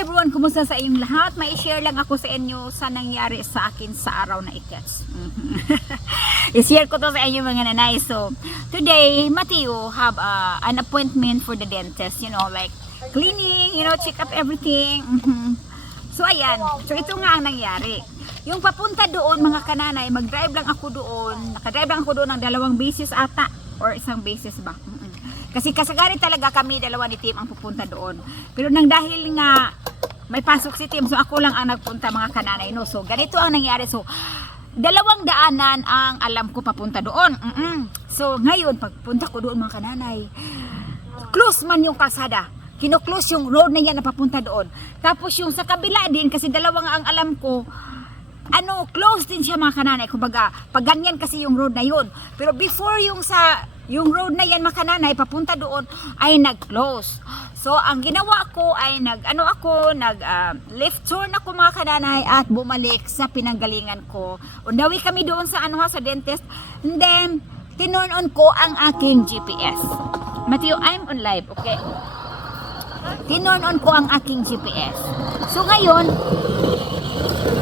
everyone, kumusta sa inyong lahat? May share lang ako sa inyo sa nangyari sa akin sa araw na ikets. I-share ko to sa inyo mga nanay. So, today, Mateo have uh, an appointment for the dentist, you know, like cleaning, you know, check up everything. Mhm. So, ayan. So, ito nga ang nangyari. Yung papunta doon, mga kananay, mag-drive lang ako doon. Nakadrive lang ako doon ng dalawang basis ata. Or isang basis ba? Mhm. Kasi kasagari talaga kami, dalawa ni Tim ang pupunta doon. Pero nang dahil nga may pasok si Tim, so ako lang ang nagpunta mga kananay. No? So, ganito ang nangyari. So, dalawang daanan ang alam ko papunta doon. Mm-mm. So, ngayon, pagpunta ko doon mga kananay, close man yung kalsada. Kino-close yung road na yan na papunta doon. Tapos yung sa kabila din, kasi dalawang ang alam ko, ano, close din siya mga kananay. Kumbaga, pag ganyan kasi yung road na yun. Pero before yung sa, yung road na yan mga kananay, papunta doon, ay nag-close. So, ang ginawa ko ay nag, ano ako, nag ah, left turn ako mga kananay at bumalik sa pinanggalingan ko. Undawi kami doon sa ano sa dentist. And then, tinurn on ko ang aking GPS. Matthew, I'm on live, okay? Tinurn on ko ang aking GPS. So, ngayon,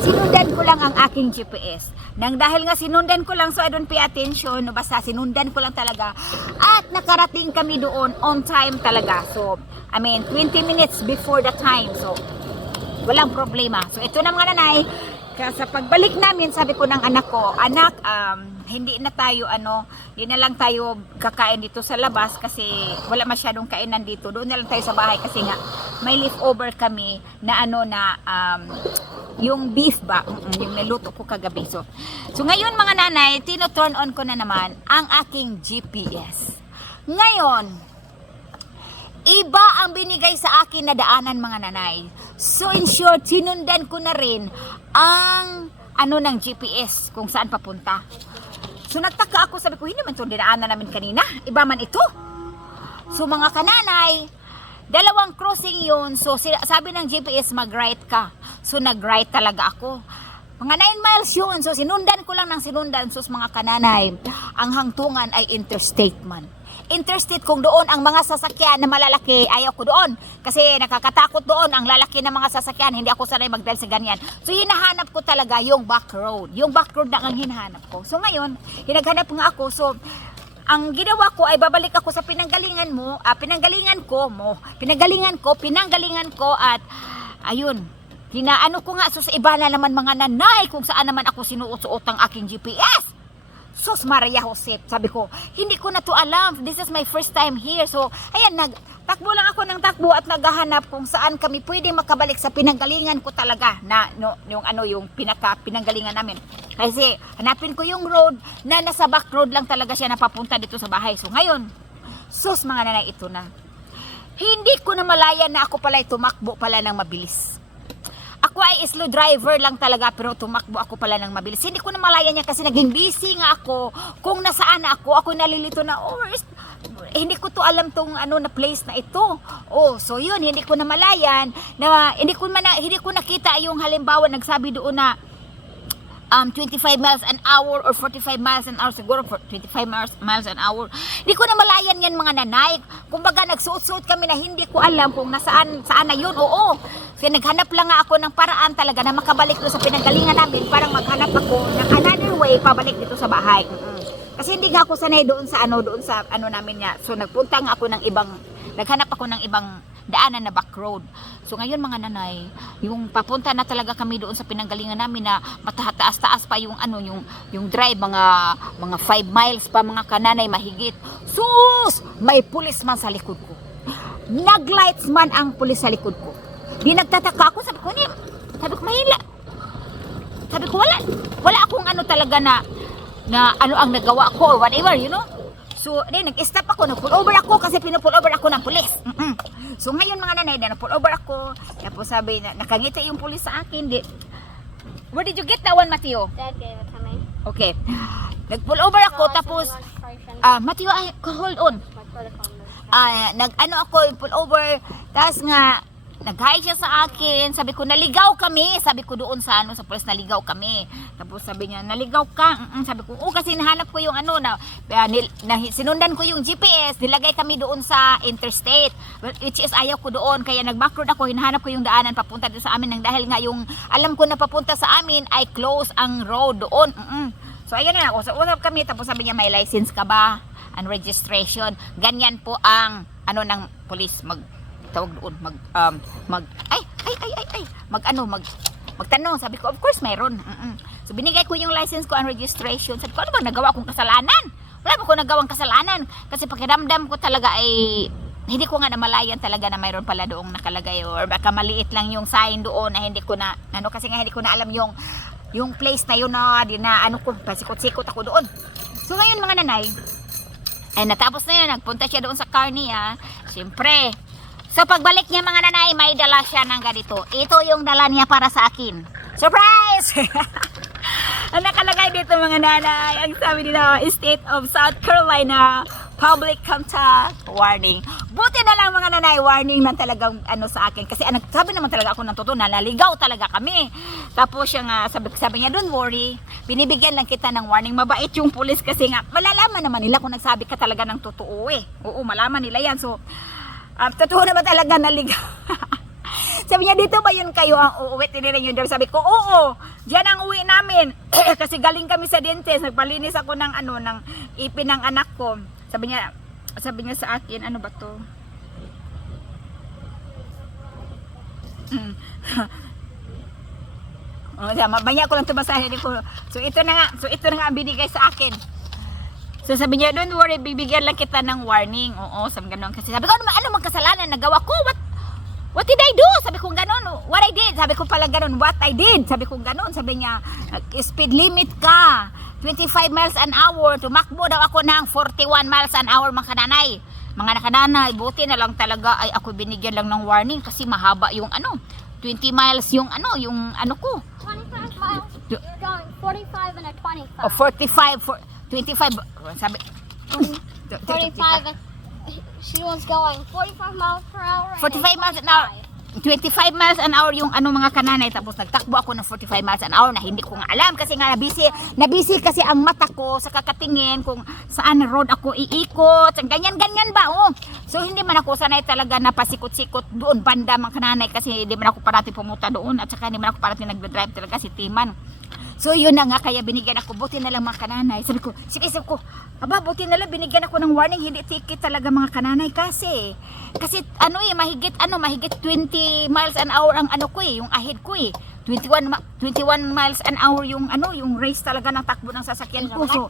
sinundan ko lang ang aking GPS. Nang dahil nga sinundan ko lang, so I don't pay attention, basta sinundan ko lang talaga. At nakarating kami doon on time talaga. So, I mean, 20 minutes before the time. So, walang problema. So, ito na mga nanay, sa pagbalik namin, sabi ko ng anak ko, anak, um, hindi na tayo, ano, hindi na lang tayo kakain dito sa labas kasi wala masyadong kainan dito. Doon na lang tayo sa bahay kasi nga, may leftover kami na ano na, um, yung beef ba, yung naluto ko kagabi. So, so ngayon mga nanay, tino-turn on ko na naman ang aking GPS. Ngayon, iba ang binigay sa akin na daanan mga nanay. So in short, sinundan ko na rin ang ano ng GPS kung saan papunta. So nagtaka ako, sabi ko, hindi man ito dinaanan namin kanina. Iba man ito. So mga kananay, dalawang crossing yun. So sabi ng GPS, mag-right ka. So nag-right talaga ako. Mga 9 miles yun. So sinundan ko lang ng sinundan. So mga kananay, ang hangtungan ay interstate man. Interstate kung doon ang mga sasakyan na malalaki, ayaw ko doon. Kasi nakakatakot doon ang lalaki ng mga sasakyan. Hindi ako sanay mag sa ganyan. So hinahanap ko talaga yung back road. Yung back road na ang hinahanap ko. So ngayon, hinaghanap nga ako. So ang ginawa ko ay babalik ako sa pinanggalingan mo, ah, pinanggalingan ko mo, pinanggalingan ko, pinanggalingan ko at ayun, hinaano ko nga so sa iba na naman mga nanay kung saan naman ako sinuot-suot ang aking GPS. Sos Maria Jose, sabi ko, hindi ko na to alam. This is my first time here. So, ayan, nag, takbo lang ako ng takbo at naghahanap kung saan kami pwede makabalik sa pinanggalingan ko talaga na no, yung ano yung pinaka pinanggalingan namin. Kasi hanapin ko yung road na nasa back road lang talaga siya napapunta dito sa bahay. So ngayon, sus mga nanay ito na. Hindi ko na malaya na ako pala tumakbo pala ng mabilis. Ako ay slow driver lang talaga pero tumakbo ako pala ng mabilis. Hindi ko na malaya niya kasi naging busy nga ako. Kung nasaan na ako, ako nalilito na, oh, hindi ko to alam tong ano na place na ito. Oh, so yun, hindi ko na malayan na hindi ko man hindi ko nakita yung halimbawa nagsabi doon na um, 25 miles an hour or 45 miles an hour siguro for 25 miles, miles an hour. Hindi ko na malayan yan mga nanay. Kumbaga nagsuot-suot kami na hindi ko alam kung nasaan saan na yun. Oo. Kaya naghanap lang nga ako ng paraan talaga na makabalik doon sa pinanggalingan namin parang maghanap ako ng another way pabalik dito sa bahay. Kasi hindi nga ako sanay doon sa ano doon sa ano namin niya. So nagpunta nga ako ng ibang naghanap ako ng ibang daanan na back road. So ngayon mga nanay, yung papunta na talaga kami doon sa pinanggalingan namin na matataas-taas pa yung ano yung yung drive mga mga 5 miles pa mga kananay mahigit. Sus! May pulis man sa likod ko. Naglights man ang pulis sa likod ko. Di nagtataka ako, sabi ko, ni, sabi ko, mahila. Sabi ko, wala, wala akong ano talaga na, na ano ang nagawa ko or whatever, you know. So, di, nag-stop ako, nag-pull over ako kasi pinupull over ako ng pulis. Mm-mm. So, ngayon mga nanay, na pull over ako. Tapos sabi, na, nakangiti yung pulis sa akin. Di, where did you get that one, Mateo? Dad gave it to me. Okay. Nag-pull over ako, tapos, ah, Mateo, ay, hold on. Ah, nag ano ako, pull over, tapos nga nag-hi siya sa akin. Sabi ko, naligaw kami. Sabi ko doon sa ano, sa police, naligaw kami. Tapos sabi niya, naligaw ka. Mm-mm. Sabi ko, oh, kasi nahanap ko yung ano, na, nil- na- sinundan ko yung GPS. Nilagay kami doon sa interstate. Which is ayaw ko doon. Kaya nag-backroad ako, hinahanap ko yung daanan papunta doon sa amin. Nang dahil nga yung, alam ko na papunta sa amin, ay close ang road doon. Mm-mm. So, ayan na, usap, usap kami. Tapos sabi niya, may license ka ba? And registration. Ganyan po ang, ano, ng police. Mag, tawag doon, mag, um, mag, ay, ay, ay, ay, ay, mag, ano, mag, magtanong. Sabi ko, of course, mayroon. Mm-mm. So, binigay ko yung license ko and registration. Sabi ko, ano bang nagawa kong kasalanan? Wala ba ko nagawang kasalanan? Kasi pakiramdam ko talaga ay, hindi ko nga namalayan talaga na mayroon pala doong nakalagay or baka maliit lang yung sign doon na hindi ko na, ano, kasi nga hindi ko na alam yung, yung place na yun na, di na, ano ko, pasikot-sikot ako doon. So, ngayon mga nanay, ay natapos na yun, nagpunta siya doon sa car niya. Siyempre, So pagbalik niya mga nanay, may dala siya ng ganito. Ito yung dala niya para sa akin. Surprise! Ang nakalagay dito mga nanay, ang sabi nila, State of South Carolina Public Contact Warning. Buti na lang mga nanay, warning na talagang ano sa akin. Kasi ano, sabi naman talaga ako ng totoo, nalaligaw talaga kami. Tapos siya nga, sabi, sabi niya, don't worry, binibigyan lang kita ng warning. Mabait yung pulis kasi nga, malalaman naman nila kung nagsabi ka talaga ng totoo eh. Oo, malaman nila yan. So, Um, totoo naman talaga naligaw. Sabi niya, dito ba yun kayo ang uuwi? Tinira yun. Sabi ko, oo, diyan ang uwi namin. Kasi galing kami sa dentist. Nagpalinis ako ng ano, ng ipin ng anak ko. Sabi niya, sabi niya sa akin, ano ba to? Mm. oh, mabanya ko lang ito basahin ko. So ito na nga, so ito na nga binigay sa akin. So sabi niya, don't worry, bibigyan lang kita ng warning. Oo, sabi ganun. Kasi sabi ko, ano, ano mang kasalanan nagawa ko? What, what did I do? Sabi ko ganun. What I did? Sabi ko pala ganun. What I did? Sabi ko ganun. Sabi niya, speed limit ka. 25 miles an hour. Tumakbo daw ako ng 41 miles an hour mga kananay. Mga nakananay, buti na lang talaga ay ako binigyan lang ng warning kasi mahaba yung ano. 20 miles yung ano, yung ano ko. 25 miles. You're going 45 and a 25. O 45, for, 25, sabi, 45. and- She was going 45 miles per hour. and 45 miles an hour. 25 miles an hour yung ano mga kananay tapos nagtakbo ako ng 45 miles an hour na hindi ko nga alam kasi nga nabisi nabisi kasi ang mata ko sa kakatingin kung saan road ako iikot ganyan ganyan ba oh so hindi man ako sanay talaga na pasikot-sikot doon banda mga kananay kasi hindi man ako parati pumunta doon at saka hindi man ako parati nagdadrive talaga si Timan So yun na nga, kaya binigyan ako, buti na lang mga kananay. Sabi ko, sige, sabi ko, aba, buti na lang binigyan ako ng warning, hindi ticket talaga mga kananay kasi, kasi ano eh, mahigit, ano, mahigit 20 miles an hour ang ano ko eh, yung ahead ko eh. 21, ma- 21 miles an hour yung ano, yung race talaga ng takbo ng sasakyan ko. So,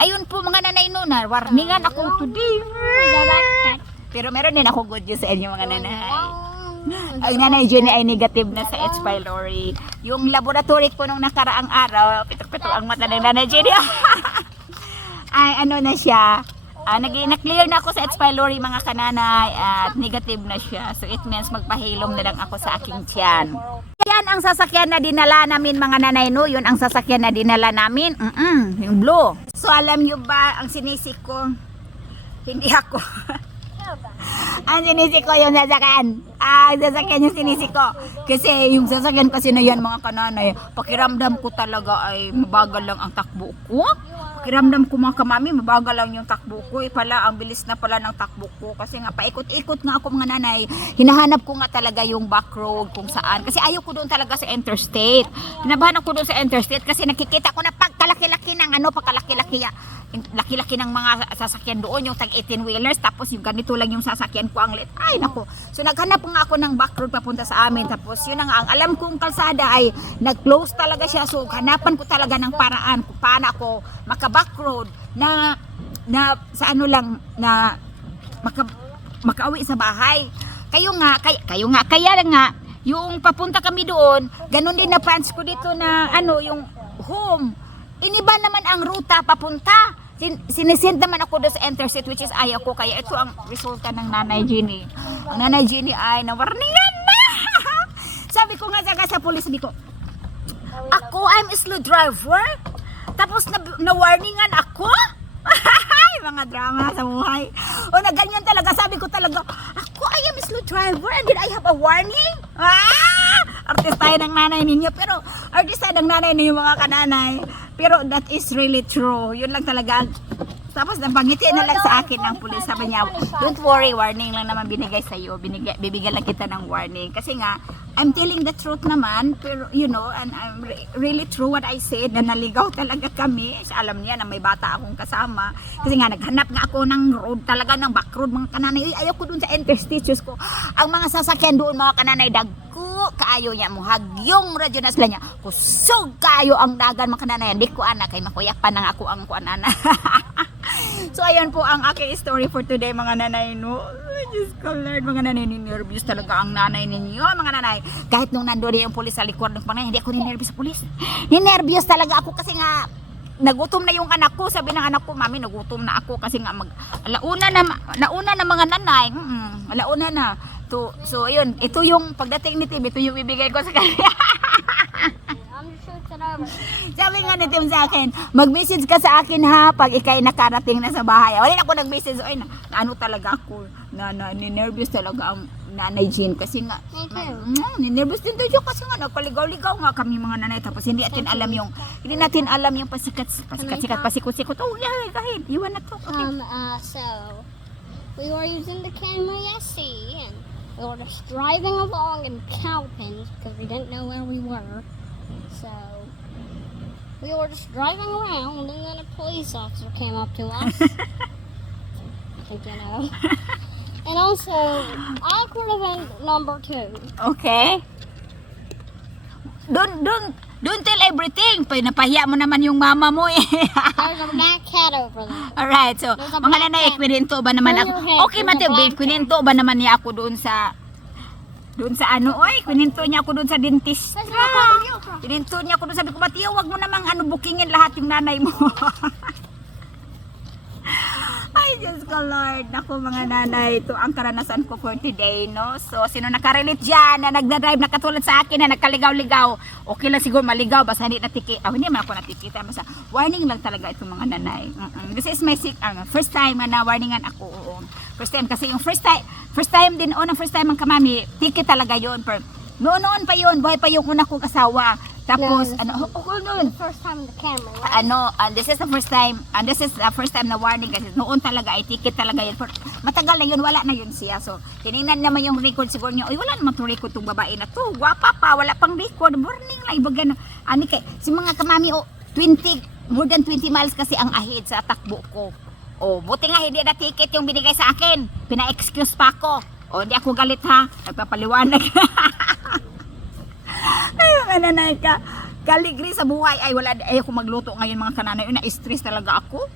ayun po mga nanay no, na warningan ako today. Pero meron din ako good news sa inyo mga nanay. Ang nanay Jenny ay negative na sa H. pylori. Yung laboratory ko nung nakaraang araw, pitok-pitok ang mata ng nanay Jenny. ay ano na siya, ah, nag na-clear na ako sa H. pylori mga kananay at negative na siya. So it means magpahilom na lang ako sa aking tiyan. Yan ang sasakyan na dinala namin mga nanay no. Yun ang sasakyan na dinala namin. Mm-mm, yung blue. So alam nyo ba ang sinisik ko? Hindi ako. ang sinisik ko yung sasakyan. Ah, sasakyan yung sinisik ko. Kasi yung sasakyan kasi na yan mga kananay, pakiramdam ko talaga ay mabagal lang ang takbo ko. Pakiramdam ko mga kamami, mabagal lang yung takbo ko. Eh pala, ang bilis na pala ng takbo ko. Kasi nga, paikot-ikot nga ako mga nanay. Hinahanap ko nga talaga yung back road kung saan. Kasi ayaw ko doon talaga sa interstate. Pinabahan ako doon sa interstate kasi nakikita ko na pagkalaki-laki ng ano, pagkalaki-laki laki-laki ng mga sasakyan doon, yung tag 18 wheelers, tapos yung ganito lang yung sasakyan ko ang lit. Ay, nako. So naghanap nga ako ng back road papunta sa amin. Tapos yun na nga, ang alam kong kalsada ay nag-close talaga siya. So hanapan ko talaga ng paraan kung paano ako maka-back road na na sa ano lang na maka, makauwi sa bahay. Kayo nga, kay, kayo nga, kaya nga, yung papunta kami doon, ganun din na plans ko dito na ano, yung home. Iniba naman ang ruta papunta. Sin sinisend naman ako doon sa interstate which is ayaw ko. Kaya ito ang resulta ng Nanay Jenny. Ang Nanay Jenny ay nawarningan na. sabi ko nga sa, sa police, sabi ko, ako, I'm slow driver. Tapos na, na-warningan ako? Ay, mga drama sa buhay. O na ganyan talaga, sabi ko talaga, ako, I am slow driver and did I have a warning? Ah! Artista ng nanay ninyo. Pero, artista ng nanay ninyo mga kananay. Pero that is really true. Yun lang talaga. Tapos napangiti na lang sa akin ng pulis. Sabi niya, don't worry, warning lang naman binigay sa iyo. Binigay, bibigyan lang kita ng warning. Kasi nga, I'm telling the truth naman. Pero, you know, and I'm re- really true what I said na naligaw talaga kami. Siya alam niya na may bata akong kasama. Kasi nga, naghanap nga ako ng road talaga, ng back road, mga kananay. Uy, ayaw ko dun sa interstitious ko. Ang mga sasakyan doon, mga kananay, dagko, kaayo niya mo. Hagyong radyo na sila niya. Kusog kaayo ang dagan, mga kananay. Hindi ko anak, kay makuyak pa nang ako ang kuan ana. so, ayan po ang aking story for today, mga nanay, no? Diyos ko, Lord, mga nanay, nervous talaga ang nanay ninyo, mga nanay. Kahit nung nandoon yung pulis sa likod ng panay, hindi ako ninervous sa pulis. Ninervous talaga ako kasi nga, nagutom na yung anak ko. Sabi ng anak ko, mami, nagutom na ako kasi nga mag alauna na launa na mga nanay. Mm, alauna na. To, so ayun, ito yung pagdating ni Tim, ito yung bibigay ko sa kanya. Sabi nga ni Tim sa akin, mag-message ka sa akin ha pag ikay nakarating na sa bahay. Wala na ako nag-message. Ay, na, na ano talaga ako, na, na nervous talaga ang nanay Jean kasi nga Me too. Mm, nervous din tayo kasi nga nagpaligaw-ligaw nga kami mga nanay tapos hindi natin alam yung hindi natin alam yung pasikat pasikat sikat pasikot-sikot oh yeah kahit iwan na to okay. Um, uh, so, we were using the camera SC, and we were just driving along in Cowpens because we didn't know where we were. So, we were just driving around, and then a police officer came up to us. I think you know. And also, awkward event number two. okay don't don't don't tell everything pa napahiya mo naman yung mama mo eh There's a black cat over there. Alright, so mga nanay, kwento ba naman Turn ako? your head, Okay, there's a black babe, kwento ba naman niya ako doon sa doon sa ano, oy, kwento niya ako doon sa dentist. Kwento niya ako doon, sabi ko, Mateo, wag mo namang ano, bookingin lahat yung nanay mo. Ay, Diyos ko, Lord. Naku, mga nanay, ito ang karanasan ko for today, no? So, sino nakarelate dyan na nagdadrive na katulad sa akin na nagkaligaw-ligaw? Okay lang siguro maligaw, basta hindi natiki. Ah, hindi man ako natikita. Basta warning lang talaga itong mga nanay. Mm-mm. This is my sick, ano, first time na warningan ako. Oo. First time kasi yung first time, first time din, unang first time ang kamami, ticket talaga yon Per, noon-noon pa yon buhay pa yung una kong asawa. Tapos, No, ano, oh, oh, noon, The first time the camera, right? ano, and this is the first time, and this is the first time na warning kasi noon talaga ay ticket talaga yun. Pero matagal na yun, wala na yun siya. So, tinignan naman yung record siguro niya, uy, wala naman itong record tong babae na to. Gwapa pa, wala pang record. Warning lang, ibaga na. Ani kay, si mga kamami, oh, 20, more than 20 miles kasi ang ahid sa takbo ko. Oh, buti nga hindi na ticket yung binigay sa akin. Pina-excuse pa ako. Oh, hindi ako galit ha. Nagpapaliwanag. Ay, mga nanay ka. Kaligri sa buhay. Ay, wala. Ayaw ko magluto ngayon mga kananay. Na-stress talaga ako.